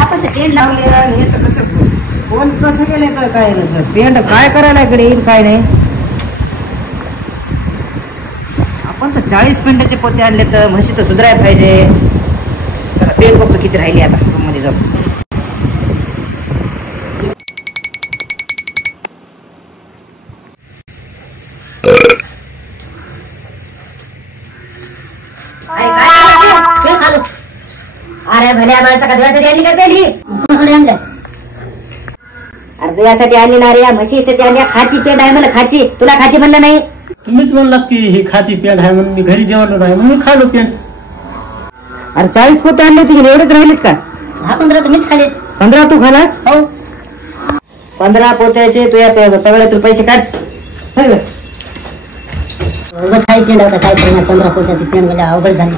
आपण पेंट लावले हे तर कसं कोण कसं केलं तर काय पेंट काय करायला इकडे येईल काय नाही. आपण तर 40 पेंटाचे पोते आणले तर म्हशी तर सुधारायला पाहिजे. पेंट बघतो किती राहिली आता रूम मध्ये जाऊ. अरे भल्या माणसा का तुझ्यासाठी आणली का पेंढी आणल्या. अरे तुझ्यासाठी आणली ना रे म्हशीसाठी आणल्या. खाची पेंड आहे मला खाची. तुला खाची म्हणलं नाही. तुम्हीच म्हणलात की ही खाची पेंड आहे म्हणून मी घरी जेवलो नाही म्हणून मी खालो पेंड. अरे 40 पोते आणले तुझे एवढेच राहिलेत का? 10-15 तुम्हीच खाले. 15 तू खालास? हो. 15 पोत्याचे तुझ्या पगारातून पैसे काढ. काही पेंड होता काय 15 पोत्याची पेंड म्हणजे अवघड झाली.